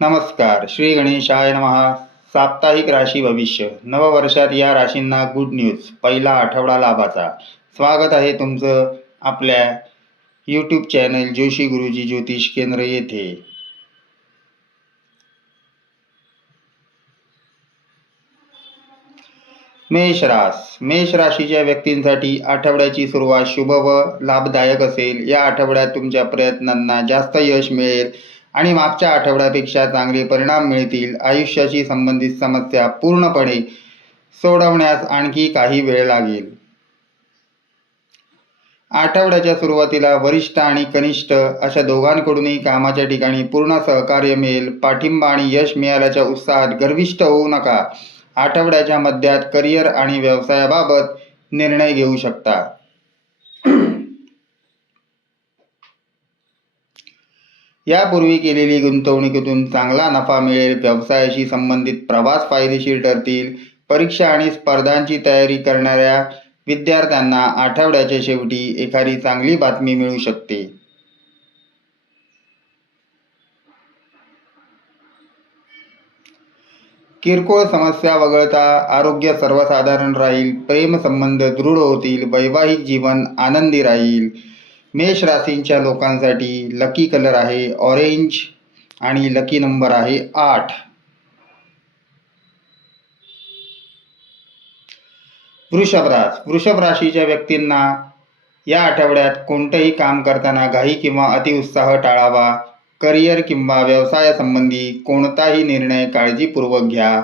नमस्कार. श्री गणेशाय नमः. साप्ताहिक राशी भविष्य. नववर्षात या राशींना गुड न्यूज. पहिला आठवडा लाभाचा. स्वागत आहे तुमचं आपल्या यूट्यूब चॅनल जोशी गुरुजी ज्योतिष केंद्र येथे. मेष राशीच्या व्यक्तींसाठी आठवड्याची सुरुवात शुभ व लाभदायक असेल. या आठवड्यात तुमच्या प्रयत्नांना जास्त यश मिळेल आणि मागच्या आठवड्यापेक्षा चांगले परिणाम मिळतील. आयुष्याशी संबंधित समस्या पूर्णपणे सोडवण्यास आणखी काही वेळ लागेल. आठवड्याच्या सुरुवातीला वरिष्ठ आणि कनिष्ठ अशा दोघांकडूनही कामाच्या ठिकाणी पूर्ण सहकार्य मिळेल. पाठिंबा आणि यश मिळाल्याच्या उत्साहात गर्विष्ठ होऊ नका. आठवड्याच्या मध्यात करिअर आणि व्यवसायाबाबत निर्णय घेऊ शकता. यापूर्वी केलेली गुंतवणुकीतून चांगला नफा मिळेल. व्यवसायाशी संबंधित प्रवास फायदेशीर ठरतील. परीक्षा आणि स्पर्धांची तयारी करणाऱ्या विद्यार्थ्यांना आठवड्याच्या शेवटी एखादी चांगली बातमी मिळू शकते. किरकोळ समस्या वगळता आरोग्य सर्वसाधारण राहील. प्रेमसंबंध दृढ होतील. वैवाहिक जीवन आनंदी राहील. मेष राशींच्या लोकांसाठी लकी कलर आहे ऑरेंज आणि लकी नंबर आहे 8. वृषभ राशीच्या व्यक्तींना या आठवड्यात कोणतेही काम करताना घाई किंवा अतिउत्साह टाळावा. करिअर किंवा व्यवसायासंबंधी कोणताही निर्णय काळजीपूर्वक घ्या.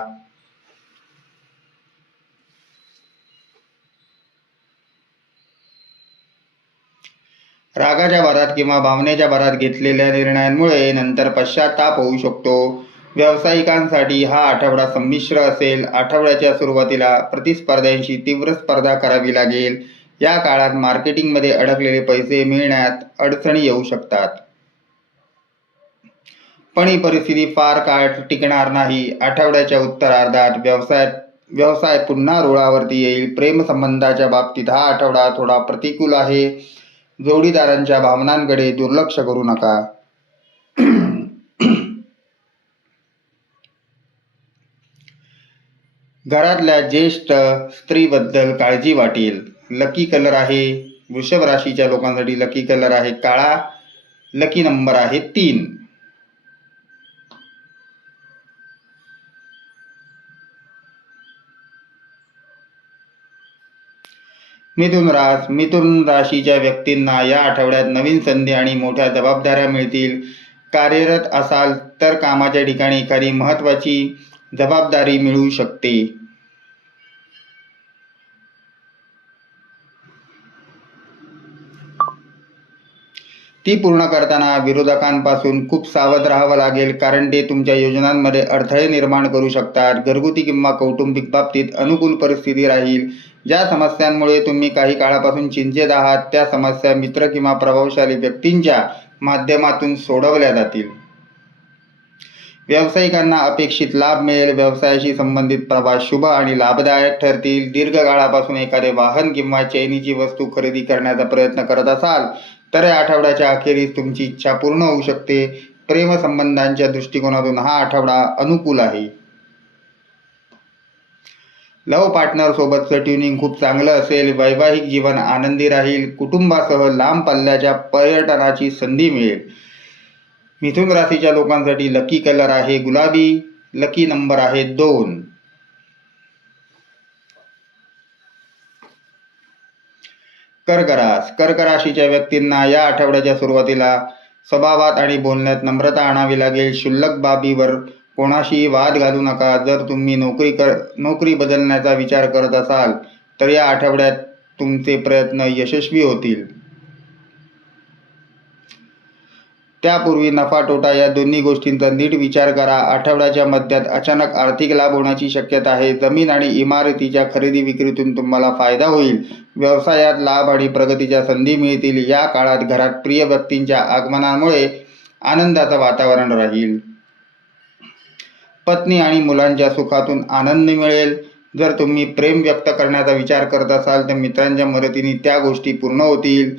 रागाच्या भरात किंवा भावनेच्या भरात घेतलेल्या निर्णयांमुळे नंतर पश्चाताप होऊ शकतो. व्यावसायिकांसाठी हा आठवडा संमिश्र असेल. आठवड्याच्या सुरुवातीला प्रतिस्पर्ध्यांशी तीव्र स्पर्धा करावी लागेल. या काळात मार्केटिंगमध्ये अडकलेले पैसे मिळण्यात अडचणी येऊ शकतात. पण ही परिस्थिती फार काळ टिकणार नाही. आठवड्याच्या उत्तरार्धात व्यवसाय पुन्हा रुळावरती येईल. प्रेमसंबंधाच्या बाबतीत हा आठवडा थोडा प्रतिकूल आहे. जोडीदारांच्या भावनांकडे दुर्लक्ष करू नका. घरातल्या ज्येष्ठ स्त्रीबद्दल काळजी वाटेल. लकी कलर आहे वृषभ राशीच्या लोकांसाठी लकी कलर आहे काळा. लकी नंबर आहे 3. मिथुन राशीच्या व्यक्तींना या आठवड्यात नवीन संधी आणि मोठ्या जबाबदाऱ्या मिळतील. कार्यरत असाल तर कामाच्या ठिकाणी एखादी महत्त्वाची जबाबदारी मिळू शकते. ती पूर्ण करताना विरोधकांपासून खूप सावध राहावं लागेल, कारण ते तुमच्या योजनांमध्ये अडथळे निर्माण करू शकतात. घरगुती किंवा कौटुंबिक बाबतीत अनुकूल परिस्थिती राहील. ज्या समस्यांमुळे तुम्ही काही काळापासून चिंतेत आहात त्या समस्या मित्र किंवा प्रभावशाली व्यक्तींच्या माध्यमातून सोडवल्या जातील. व्यावसायिकांना अपेक्षित लाभ मिळेल. व्यवसायाशी संबंधित प्रवास शुभ आणि लाभदायक ठरतील. दीर्घकाळापासून एखादे वाहन किंवा चैनीची वस्तू खरेदी करण्याचा प्रयत्न करत असाल तर या आठवड्याच्या अखेरीस तुमची इच्छा पूर्ण होऊ शकते. प्रेमसंबंधांच्या दृष्टिकोनातून हा आठवडा अनुकूल आहे. लव्ह पार्टनर सोबतचं ट्युनिंग खूप चांगलं असेल. वैवाहिक जीवन आनंदी राहील. कुटुंबासह लांब पल्ल्याच्या पर्यटनाची संधी मिळेल. मिथुन राशीच्या लोकांसाठी लकी कलर आहे गुलाबी. लकी नंबर आहे 2. कर्क राशीच्या व्यक्तींना या आठवड्याच्या सुरुवातीला स्वभावात आणि बोलण्यात नम्रता आणावी लागेल. क्षुल्लक बाबीवर कोणाशीही वाद घालू नका. जर तुम्ही नोकरी बदलण्याचा विचार करत असाल तर या आठवड्यात तुमचे प्रयत्न यशस्वी होतील. त्यापूर्वी नफा तोटा या दोन्ही गोष्टींचा नीट विचार करा. आठवड्याच्या मध्यात अचानक आर्थिक लाभ होण्याची शक्यता आहे. जमीन आणि इमारतीच्या खरेदी विक्रीतून तुम्हाला फायदा होईल. व्यवसायात लाभ आणि प्रगतीच्या संधी मिळतील. या काळात घरात प्रिय व्यक्तींच्या आगमनामुळे आनंदाचं वातावरण राहील. पत्नी आणि मुलांच्या सुखातून आनंद मिळेल. जर तुम्ही प्रेम व्यक्त करण्याचा विचार करत असाल तर मित्रांच्या मदतीने त्या गोष्टी पूर्ण होतील.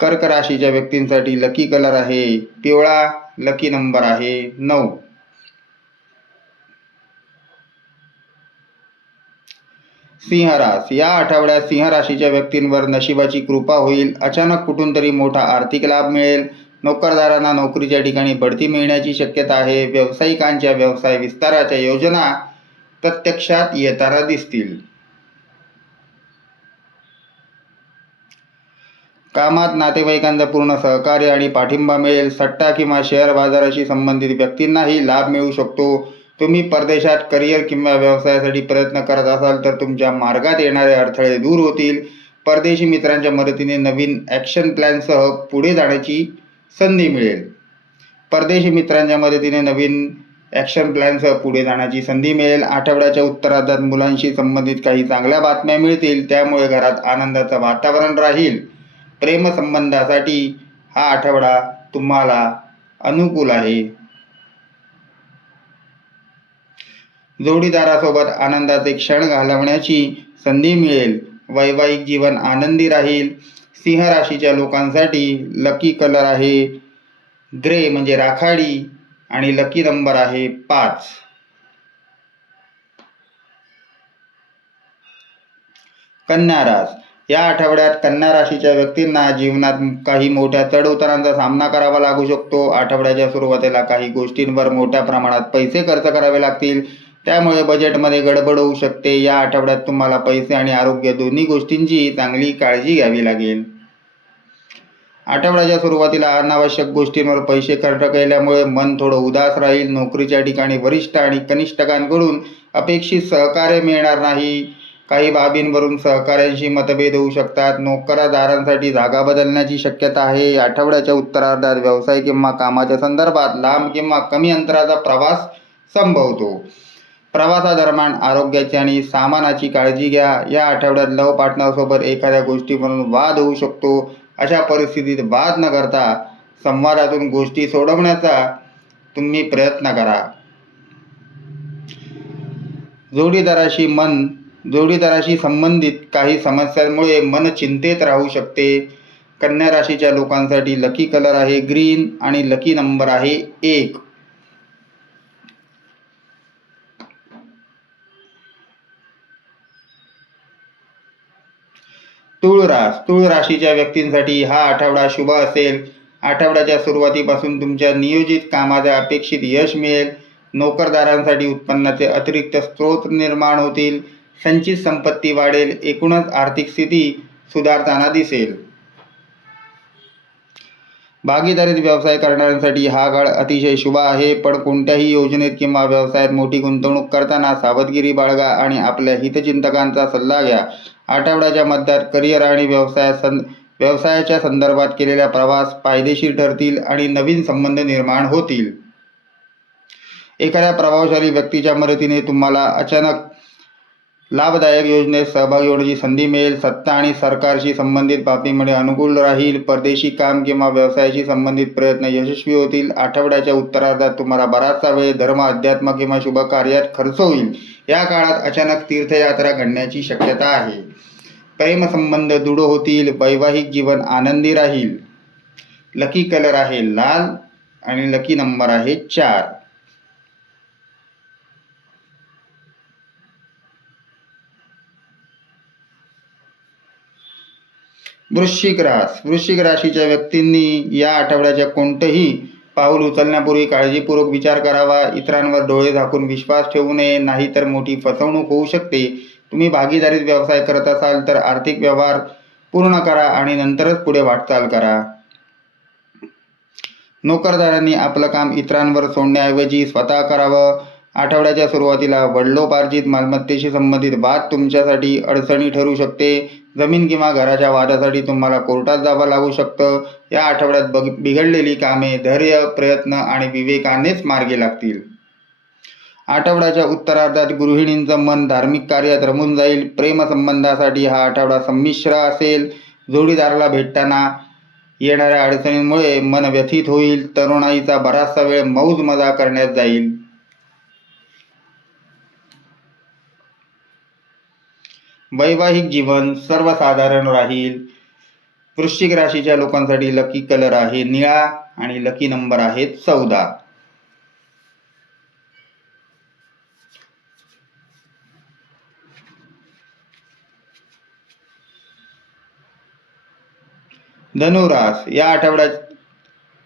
कर्क राशीच्या व्यक्तींसाठी लकी कलर आहे पिवळा. लकी नंबर आहे 9. सिंह रास, या आठवड्यात सिंह राशीच्या व्यक्तींवर नशिबाची कृपा होईल. अचानक कुठून तरी मोठा आर्थिक लाभ मिळेल. नोकरदारांना नोकरीच्या ठिकाणी बढती मिळण्याची शक्यता आहे. व्यावसायिकांच्या व्यवसाय विस्ताराच्या योजना प्रत्यक्षात येताना दिसतील. कामात नातेवाईकांचा पूर्ण सहकार्य आणि पाठिंबा मिळेल. सट्टा किंवा शेअर बाजाराशी संबंधित व्यक्तींनाही लाभ मिळू शकतो. तुम्ही परदेशात करिअर किंवा व्यवसायासाठी प्रयत्न करत असाल तर तुमच्या मार्गात येणारे अडथळे दूर होतील. परदेशी मित्रांच्या मदतीने नवीन ॲक्शन प्लॅनसह पुढे जाण्याची संधी मिळेल. परदेशी मित्रांच्या मदतीने नवीन ॲक्शन प्लॅनसह पुढे जाण्याची संधी मिळेल. आठवड्याच्या उत्तरार्धात मुलांशी संबंधित काही चांगल्या बातम्या मिळतील, त्यामुळे घरात आनंदाचं वातावरण राहील. प्रेमसंबंधासाठी हा आठवडा तुम्हाला अनुकूल आहे. जोडीदारासोबत आनंदाचे क्षण घालवण्याची संधी मिळेल. वैवाहिक जीवन आनंदी राहील. सिंह राशीच्या लोकांसाठी लकी कलर आहे ग्रे म्हणजे राखाडी आणि लकी नंबर आहे 5. कन्या रास, या आठवड्यात कन्या राशीच्या व्यक्तींना जीवनात काही मोठ्या चढउतारांचा सामना करावा लागू शकतो. आठवड्याच्या सुरुवातीला काही गोष्टींवर मोठ्या प्रमाणात पैसे खर्च करावे लागतील, त्यामुळे बजेटमध्ये गडबड होऊ शकते. या आठवड्यात तुम्हाला पैसे आणि आरोग्य दोन्ही गोष्टींची चांगली काळजी घ्यावी लागेल. आठवड्याच्या सुरुवातीला अनावश्यक गोष्टींवर पैसे खर्च केल्यामुळे मन थोडं उदास राहील. नोकरीच्या ठिकाणी वरिष्ठ आणि कनिष्ठकांकडून अपेक्षित सहकार्य मिळणार नाही. काही बाबींवरून सहकार्यांशी मतभेद होऊ शकतात. नोकरदारांसाठी जागा बदलण्याची शक्यता आहे. आठवड्याच्या उत्तरार्धात व्यवसाय किंवा कामाच्या संदर्भात लांब किंवा कमी अंतराचा प्रवास संभवतो. प्रवासादरम्यान आरोग्याची आणि सामानाची काळजी घ्या. या आठवड्यात लव्ह पार्टनरसोबत एखाद्या गोष्टीवरून वाद होऊ शकतो. अशा परिस्थितीत वाद न करता संवादातून गोष्टी सोडवण्याचा तुम्ही प्रयत्न करा. जोडीदाराशी संबंधित काही समस्यांमुळे मन चिंतेत राहू शकते. कन्या राशीच्या लोकांसाठी लकी कलर आहे ग्रीन आणि लकी नंबर आहे 1. तुळ राशीच्या व्यक्तींसाठी हा आठवडा शुभ असेल. आठवड्याच्या सुरुवातीपासून तुमच्या नियोजित कामाचा अपेक्षित यश मिळेल. नोकरदारांसाठी उत्पन्नाचे अतिरिक्त स्रोत निर्माण होतील. संचित संपत्ती वाढेल. एकूणच आर्थिक स्थिती सुधारताना दिसेल. भागीदारीत व्यवसाय करणाऱ्यांसाठी हा काळ अतिशय शुभ आहे, पण कोणत्याही योजनेत किंवा व्यवसायात मोठी गुंतवणूक करताना सावधगिरी बाळगा आणि आपल्या हितचिंतकांचा सल्ला घ्या. आठवड्याच्या मध्यात करिअर आणि व्यवसायाच्या संदर्भात केलेल्या प्रवास फायदेशीर ठरतील आणि नवीन संबंध निर्माण होतील. एखाद्या प्रभावशाली व्यक्तीच्या मदतीने तुम्हाला अचानक लाभदायक योजनेत सहभागी होण्याची संधी मिळेल. सत्ता आणि सरकारशी संबंधित बातमीमध्ये अनुकूल राहील. परदेशी काम किंवा व्यवसायाशी संबंधित प्रयत्न यशस्वी होतील. आठवड्याच्या उत्तरार्धात तुम्हाला बराचसा वेळ धर्म, अध्यात्म किंवा शुभ कार्यात खर्च होईल. या काळात अचानक तीर्थयात्रा घडण्याची शक्यता आहे. प्रेमसंबंध दृढ होतील. वैवाहिक जीवन आनंदी राहील. लकी कलर आहे लाल आणि लकी नंबर आहे 4. वृश्चिक राशीच्या व्यक्तींनी या आठवड्याच्या कोणतेही पाऊल उचलण्यापूर्वी काळजीपूर्वक विचार करावा. इतरांवर डोळे झाकून विश्वास ठेवू नये, नाहीतर मोठी फसवणूक होऊ शकते. तुम्ही भागीदारीत व्यवसाय करत असाल तर आर्थिक व्यवहार पूर्ण करा आणि नंतरच पुढे वाटचाल करा. नोकरदारांनी आपलं काम इतरांवर सोडण्याऐवजी स्वतः करावं. आठवड्याच्या सुरुवातीला वडिलोपार्जित मालमत्तेशी संबंधित वाद तुमच्यासाठी अडचणी ठरू शकते. जमीन किंवा घराच्या वादासाठी तुम्हाला कोर्टात जावं लागू शकतं. या आठवड्यात बिघडलेली कामे धैर्य, प्रयत्न आणि विवेकानेच मार्गी लागतील. आठवड्याच्या उत्तरार्धात गृहिणींचं मन धार्मिक कार्यात रमून जाईल. प्रेमसंबंधासाठी हा आठवडा संमिश्र असेल. जोडीदाराला भेटताना येणाऱ्या अडचणींमुळे मन व्यथित होईल. तरुणाईचा बराचसा वेळ मौज मजा करण्यात जाईल. वैवाहिक जीवन सर्वसाधारण राहील. वृश्चिक राशीच्या लोकांसाठी लकी कलर आहे निळा आणि लकी नंबर आहे 14. धनुरास, या आठवड्यात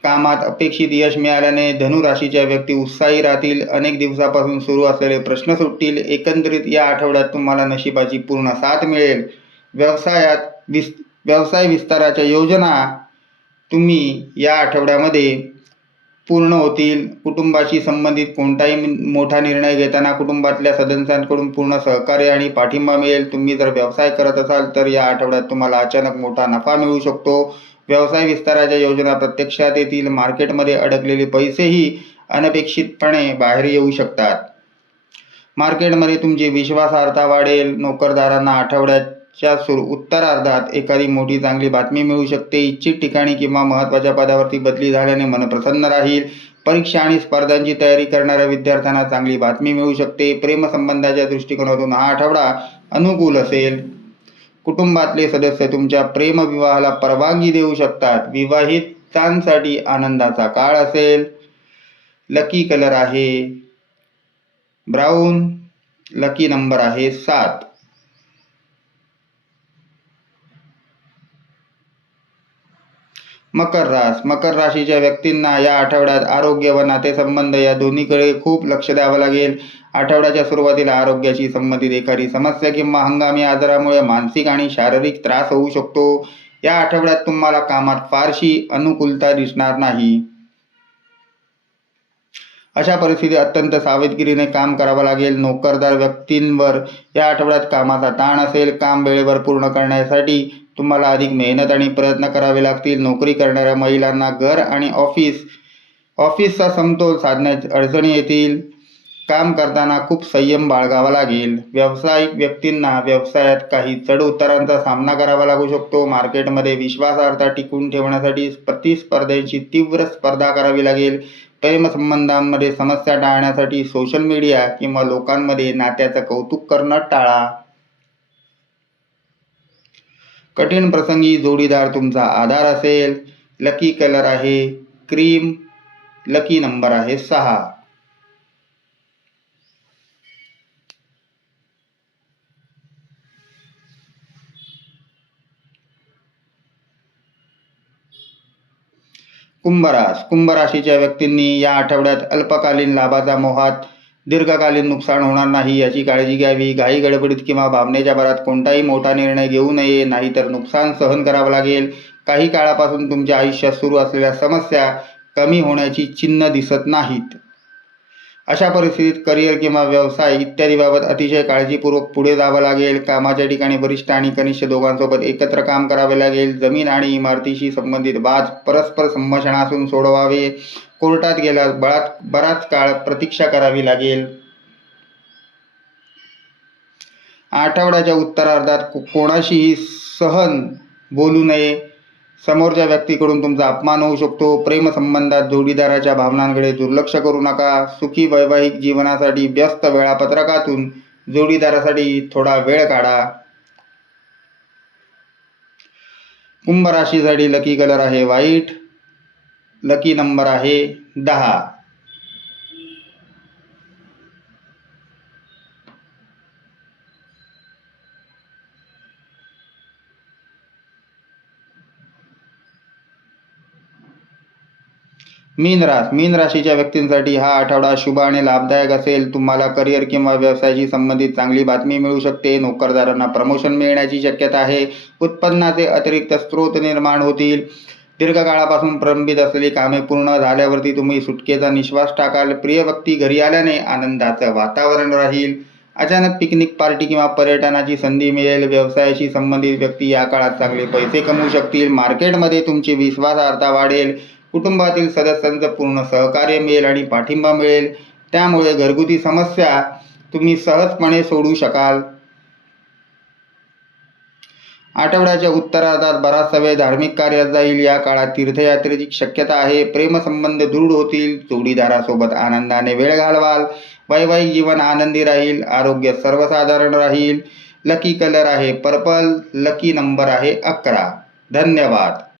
कामात अपेक्षित यश मिळाल्याने धनुराशीच्या व्यक्ती उत्साही राहतील. अनेक दिवसापासून सुरू असलेले प्रश्न सुटतील. एकंदरीत या आठवड्यात तुम्हाला नशिबाची पूर्ण साथ मिळेल. व्यवसाय विस्ताराच्या योजना तुम्ही या आठवड्यामध्ये पूर्ण होतील. कुटुंबाशी संबंधित कोणताही मोठा निर्णय घेताना कुटुंबातल्या सदस्यांकडून पूर्ण सहकार्य आणि पाठिंबा मिळेल. तुम्ही जर व्यवसाय करत असाल तर या आठवड्यात तुम्हाला अचानक मोठा नफा मिळू शकतो. व्यवसाय विस्ताराच्या योजना प्रत्यक्षात येतील. मार्केटमध्ये अडकलेले पैसेही अनपेक्षितपणे बाहेर येऊ शकतात. मार्केटमध्ये तुमची विश्वासार्हता वाढेल. नोकरदारांना आठवड्याच्या उत्तरार्धात एखादी मोठी चांगली बातमी मिळू शकते. इच्छित ठिकाणी किंवा महत्त्वाच्या पदावरती बदली झाल्याने मन प्रसन्न राहील. परीक्षा आणि स्पर्धांची तयारी करणाऱ्या विद्यार्थ्यांना चांगली बातमी मिळू शकते. प्रेमसंबंधाच्या दृष्टिकोनातून हा आठवडा अनुकूल असेल. कुटुंबातले सदस्य तुमच्या प्रेमविवाहाला परवानगी देऊ शकतात. विवाहितांसाठी आनंदाचा काळ असेल. लकी कलर आहे ब्राऊन. लकी नंबर आहे 7. मकर राशीच्या व्यक्तींना या आठवड्यात आरोग्य व नातेसंबंध या दोन्हीकडे खूप लक्ष द्यावं लागेल. आठवड्याच्या सुरुवातीला आरोग्याशी संबंधित एखादी समस्या किंवा हंगामी आजारामुळे मानसिक आणि शारीरिक त्रास होऊ शकतो. या आठवड्यात तुम्हाला कामात फारशी अनुकूलता दिसणार नाही. अशा परिस्थितीत अत्यंत सावधगिरीने काम करावं लागेल. नोकरदार व्यक्तींवर या आठवड्यात कामाचा ताण असेल. काम वेळेवर पूर्ण करण्यासाठी तुम्हाला अधिक मेहनत आणि प्रयत्न करावे लागतील. नोकरी करणाऱ्या महिलांना घर आणि ऑफिसचा समतोल साधण्यात अडचणी येतील. काम करताना खूप संयम बाळगावा लागेल. व्यावसायिक व्यक्तींना व्यवसायात काही चढउतारांचा सामना करावा लागू शकतो. मार्केटमध्ये विश्वासार्हता टिकवून ठेवण्यासाठी प्रतिस्पर्ध्यांची तीव्र स्पर्धा करावी लागेल. प्रेमसंबंधांमध्ये समस्या टाळण्यासाठी सोशल मीडिया किंवा लोकांमध्ये नात्याचं कौतुक करणं टाळा. कठीण प्रसंगी जोडीदार तुमचा आधार असेल. लकी कलर आहे क्रीम. लकी नंबर आहे 6. कुंभ राशीच्या व्यक्तींनी या आठवड्यात अल्पकालीन लाभाच्या मोहात दीर्घकालीन नुकसान होणार नाही याची काळजी घ्यावी. घाई गडबडीत किंवा भावनेच्या भरात कोणताही मोठा निर्णय घेऊ नये, नाहीतर नुकसान सहन करावं लागेल. काही काळापासून तुमच्या आयुष्यात सुरू असलेल्या समस्या कमी होण्याची चिन्ह दिसत नाहीत. अशा परिस्थितीत करिअर किंवा व्यवसाय इत्यादीबाबत अतिशय काळजीपूर्वक पुढे जावं लागेल. कामाच्या ठिकाणी वरिष्ठ आणि कनिष्ठ दोघांसोबत एकत्र काम करावे लागेल. जमीन आणि इमारतीशी संबंधित वाद परस्पर संभाषणातून सोडवावे. कोर्टात गेल्यास बराच काळ प्रतीक्षा करावी लागेल. आठवड्याच्या उत्तरार्धात कोणाशीही सहन बोलू नये. समोरच्या व्यक्तीकडून तुमचा अपमान होऊ शकतो. प्रेमसंबंधात जोडीदाराच्या भावनांकडे दुर्लक्ष करू नका. सुखी वैवाहिक जीवनासाठी व्यस्त वेळापत्रकातून जोडीदारासाठी थोडा वेळ काढा. कुंभ राशीसाठी लकी कलर आहे व्हाईट. लकी नंबर आहे 10. मीन राशीच्या व्यक्तींसाठी हा आठवडा शुभ आणि लाभदायक असेल. तुम्हाला करिअर किंवा व्यवसायाशी संबंधित चांगली बातमी मिळू शकते. नोकरदारांना प्रमोशन मिळण्याची शक्यता आहे. उत्पन्नाचे अतिरिक्त स्रोत निर्माण होतील. दीर्घकाळापासून प्रलंबित असलेली कामे पूर्ण झाल्यावरती तुम्ही सुटकेचा निश्वास टाकाल. प्रिय व्यक्ती घरी आल्याने आनंदाचं वातावरण राहील. अचानक पिकनिक पार्टी किंवा पर्यटनाची संधी मिळेल. व्यवसायाशी संबंधित व्यक्ती या काळात चांगले पैसे कमवू शकतील. मार्केटमध्ये तुमची विश्वासार्हता वाढेल. कुटुंबातील सदस्यांचं पूर्ण सहकार्य मिळेल आणि पाठिंबा मिळेल. त्यामुळे घरगुती समस्या तुम्ही सहजपणे सोडवू शकाल. आठवड्याच्या उत्तरार्धात बराचसा वेळ धार्मिक कार्यात जाईल. या काळात तीर्थयात्रेची शक्यता आहे. प्रेमसंबंध दृढ होतील. जोडीदारासोबत आनंदाने वेळ घालवाल. वैवाहिक जीवन आनंदी राहील. आरोग्य सर्वसाधारण राहील. लकी कलर आहे पर्पल. लकी नंबर आहे 11. धन्यवाद.